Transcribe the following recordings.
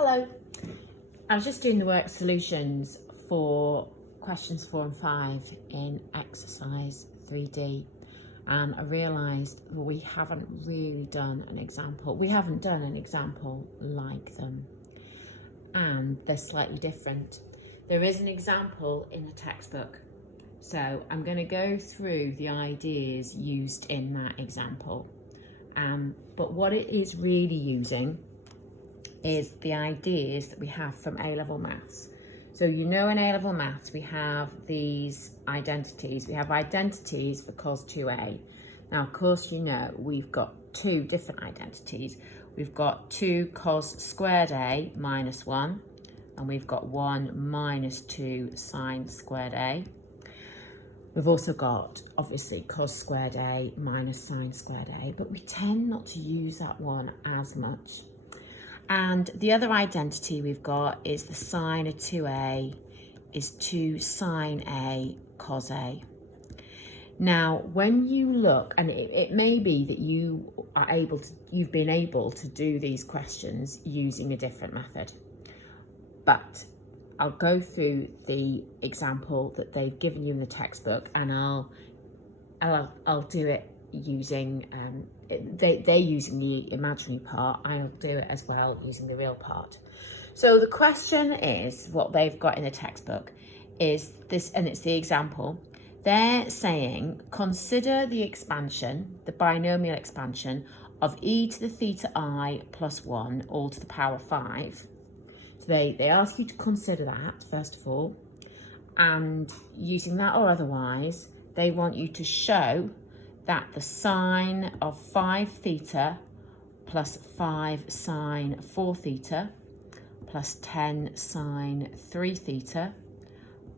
Hello. I was just doing the work solutions for questions 4 and 5 in exercise 3D, and I realised we haven't really done an example. We haven't done an example like them, and they're slightly different. There is an example in the textbook, so I'm going to go through the ideas used in that example. But what it is really using is the ideas that we have from A-level maths. So you know in A-level maths we have these identities. We have identities for cos 2a. Now of course you know we've got two different identities. We've got 2 cos squared a minus 1, and we've got 1 minus 2 sine squared a. We've also got, obviously, cos squared a minus sine squared a, but we tend not to use that one as much. And the other identity we've got is the sine of 2a is 2 sine a cos a. Now, when you look, and it may be that you've been able to do these questions using a different method, but I'll go through the example that they've given you in the textbook, and I'll do it using they're using the imaginary part. I'll do it as well using the real part. So the question is, what they've got in the textbook is this, and it's the example. They're saying consider the expansion, the binomial expansion of e to the theta I plus 1 all to the power 5. So they ask you to consider that first of all, and using that or otherwise, they want you to show that the sine of 5 theta plus 5 sine 4 theta plus 10 sine 3 theta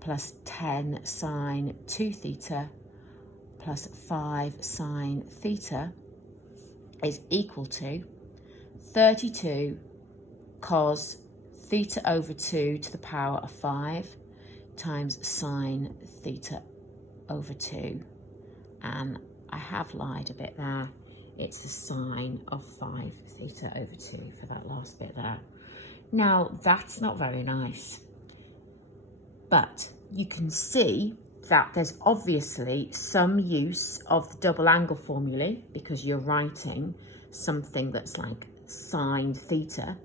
plus 10 sine 2 theta plus 5 sine theta is equal to 32 cos theta over 2 to the power of 5 times sine theta over 2. And I have lied a bit there. It's the sine of 5 theta over 2 for that last bit there. Now, that's not very nice. But you can see that there's obviously some use of the double angle formulae, because you're writing something that's like sine theta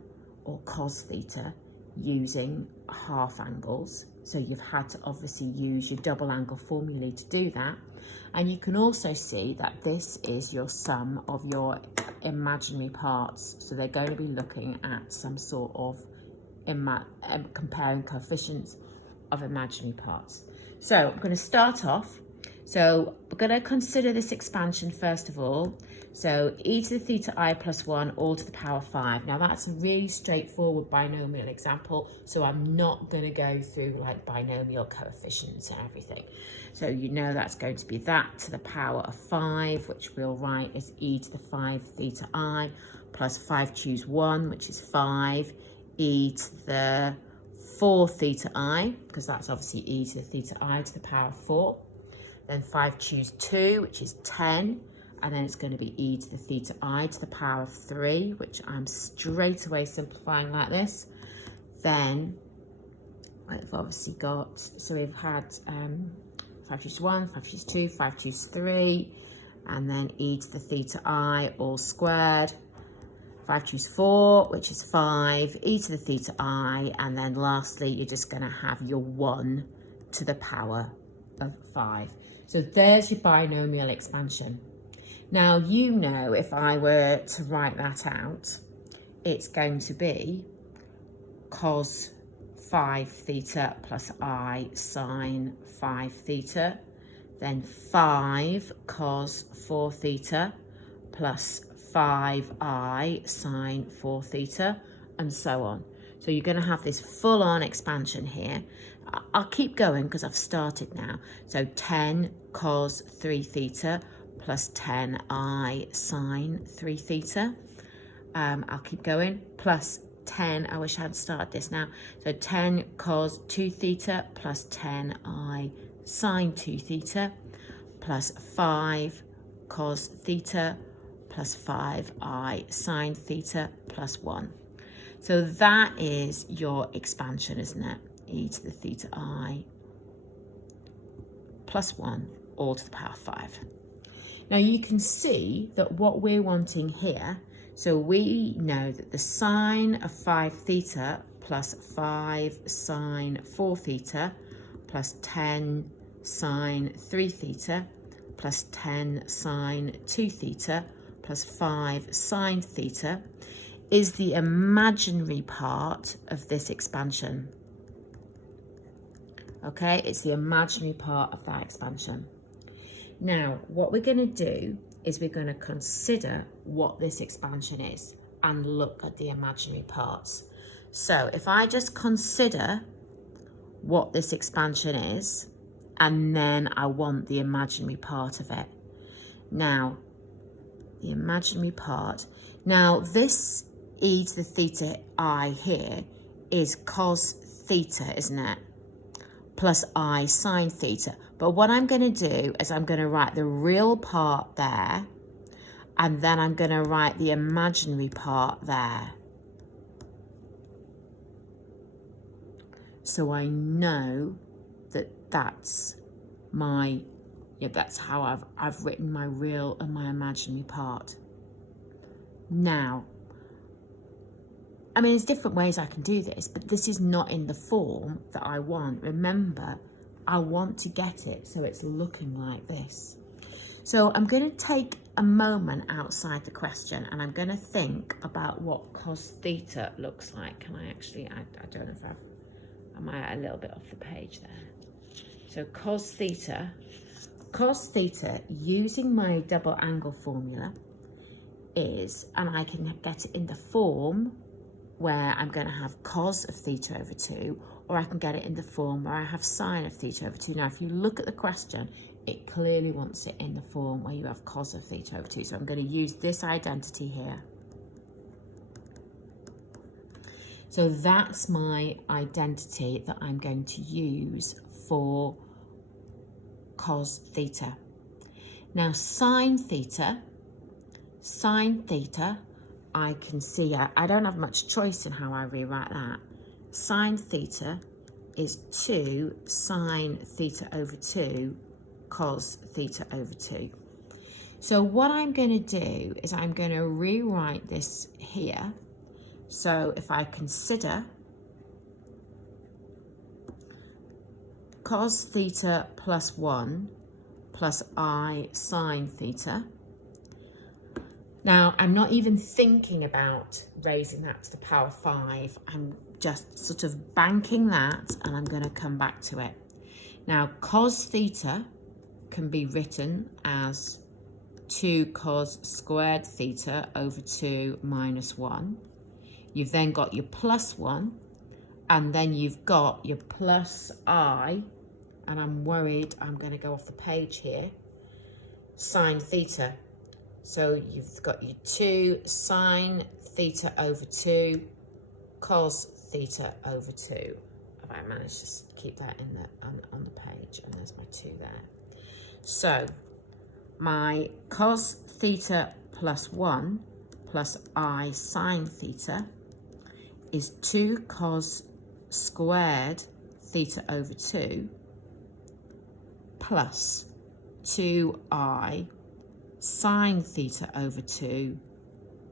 or cos theta using half angles. So you've had to obviously use your double angle formulae to do that. And you can also see that this is your sum of your imaginary parts. So they're going to be looking at some sort of comparing coefficients of imaginary parts. So I'm going to start off. So we're going to consider this expansion first of all. So e to the theta I plus 1 all to the power 5. Now that's a really straightforward binomial example, so I'm not going to go through like binomial coefficients and everything. So you know that's going to be that to the power of 5, which we'll write as e to the 5 theta I plus 5 choose 1, which is 5, e to the 4 theta I, because that's obviously e to the theta I to the power of 4. Then 5 choose 2, which is 10. And then it's going to be e to the theta I to the power of 3, which I'm straight away simplifying like this. Then I've obviously got, so we've had 5 choose 1, 5 choose 2, 5 choose 3, and then e to the theta I all squared. 5 choose 4, which is 5, e to the theta I, and then lastly you're just going to have your 1 to the power of 5. So there's your binomial expansion. Now, you know, if I were to write that out, it's going to be cos 5 theta plus I sine 5 theta, then 5 cos 4 theta plus 5I sine 4 theta, and so on. So you're going to have this full-on expansion here. I'll keep going because I've started now. So 10 cos 3 theta plus 10I sine 3 theta. I'll keep going. Plus 10, I wish I had started this now. So 10 cos 2 theta plus 10I sine 2 theta plus 5 cos theta plus 5I sine theta plus 1. So that is your expansion, isn't it? E to the theta I plus 1 all to the power 5. Now you can see that what we're wanting here, so we know that the sine of 5 theta plus 5 sine 4 theta plus 10 sine 3 theta plus 10 sine 2 theta plus 5 sine theta is the imaginary part of this expansion. Okay, it's the imaginary part of that expansion. Now, what we're going to do is we're going to consider what this expansion is and look at the imaginary parts. So if I just consider what this expansion is, and then I want the imaginary part of it. Now, the imaginary part. Now, this e to the theta I here is cos theta, isn't it? Plus I sine theta. But what I'm going to do is I'm going to write the real part there, and then I'm going to write the imaginary part there. So I know that that's my, that's how I've written my real and my imaginary part. Now, I mean, there's different ways I can do this, but this is not in the form that I want. Remember, I want to get it so it's looking like this. So I'm going to take a moment outside the question and I'm going to think about what cos theta looks like. Can I actually, I don't know if am I a little bit off the page there? So cos theta, using my double angle formula is, and I can get it in the form where I'm going to have cos of theta over 2, or I can get it in the form where I have sine of theta over 2. Now, if you look at the question, it clearly wants it in the form where you have cos of theta over 2. So I'm going to use this identity here. So that's my identity that I'm going to use for cos theta. Now, sine theta, I can see, I don't have much choice in how I rewrite that. Sine theta is 2 sine theta over 2 cos theta over 2. So what I'm going to do is I'm going to rewrite this here. So if I consider cos theta plus 1 plus I sine theta. Now, I'm not even thinking about raising that to the power 5. I'm just sort of banking that, and I'm going to come back to it. Now, cos theta can be written as 2 cos squared theta over 2 minus 1. You've then got your plus 1, and then you've got your plus I, and I'm worried I'm going to go off the page here, sine theta. So you've got your 2 sine theta over 2 cos theta over 2. Have I managed to keep that in the on the page? And there's my 2 there. So my cos theta plus 1 plus I sine theta is 2 cos squared theta over 2 plus 2I sine theta over 2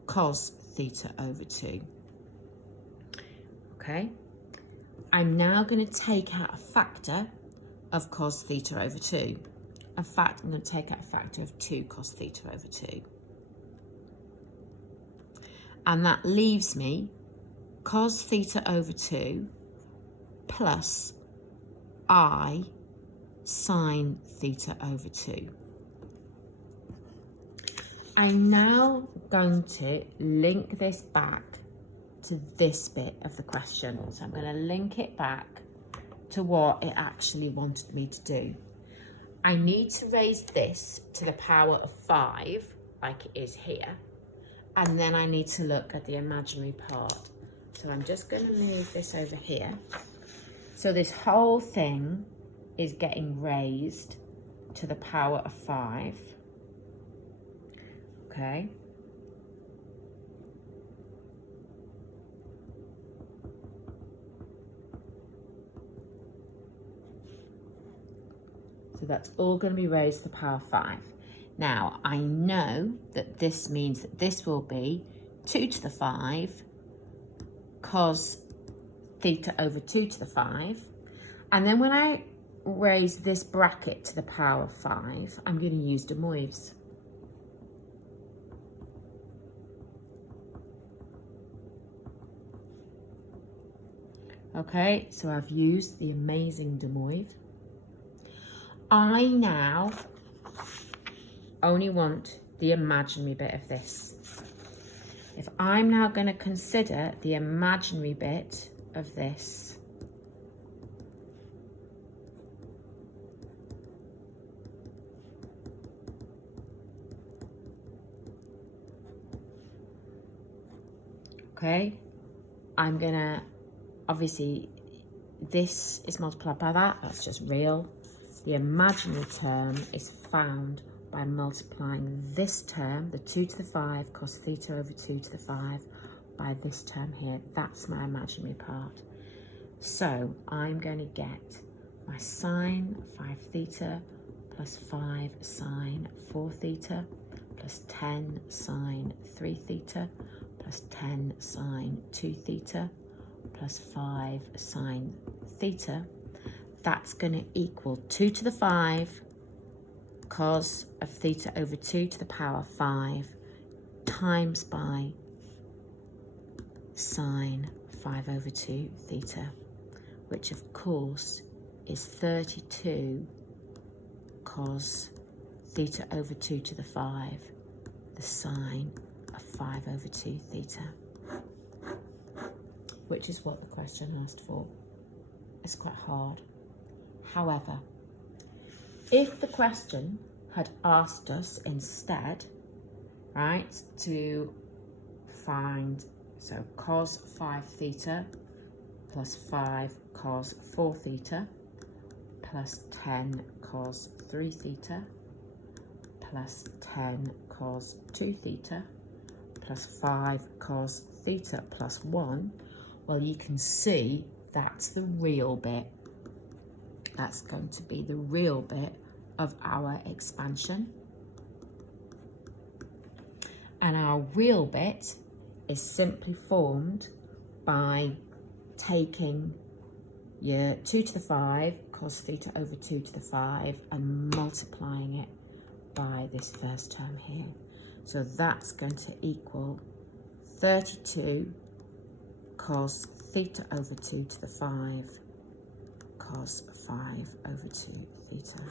cos theta over 2. Okay, I'm now going to take out a factor of cos theta over 2. In fact, I'm going to take out a factor of 2 cos theta over 2. And that leaves me cos theta over 2 plus I sine theta over 2. I'm now going to link this back to this bit of the question. So I'm going to link it back to what it actually wanted me to do. I need to raise this to the power of 5, like it is here. And then I need to look at the imaginary part. So I'm just going to move this over here. So this whole thing is getting raised to the power of 5. Okay. So that's all going to be raised to the power 5. Now, I know that this means that this will be 2 to the 5 cos theta over 2 to the 5. And then when I raise this bracket to the power 5, I'm going to use de Moivre's. Okay, so I've used the amazing de Moivre. I now only want the imaginary bit of this. If I'm now going to consider the imaginary bit of this, okay, I'm going to, obviously, this is multiplied by that, that's just real. The imaginary term is found by multiplying this term, the 2 to the 5 cos theta over 2 to the 5, by this term here. That's my imaginary part. So I'm going to get my sine 5 theta plus 5 sine 4 theta plus 10 sine 3 theta plus 10 sine 2 theta plus 5 sine theta. That's going to equal 2 to the 5 cos of theta over 2 to the power 5 times by sine 5 over 2 theta, which of course is 32 cos theta over 2 to the 5, the sine of 5 over 2 theta, which is what the question asked for. It's quite hard. However, if the question had asked us instead, right, to find, so cos 5 theta plus 5 cos 4 theta plus 10 cos 3 theta plus 10 cos 2 theta plus 5 cos theta plus 1, well, you can see that's the real bit. That's going to be the real bit of our expansion. And our real bit is simply formed by taking your 2 to the 5 cos theta over 2 to the 5 and multiplying it by this first term here. So that's going to equal 32 cos theta over 2 to the 5 cos 5 over 2 theta.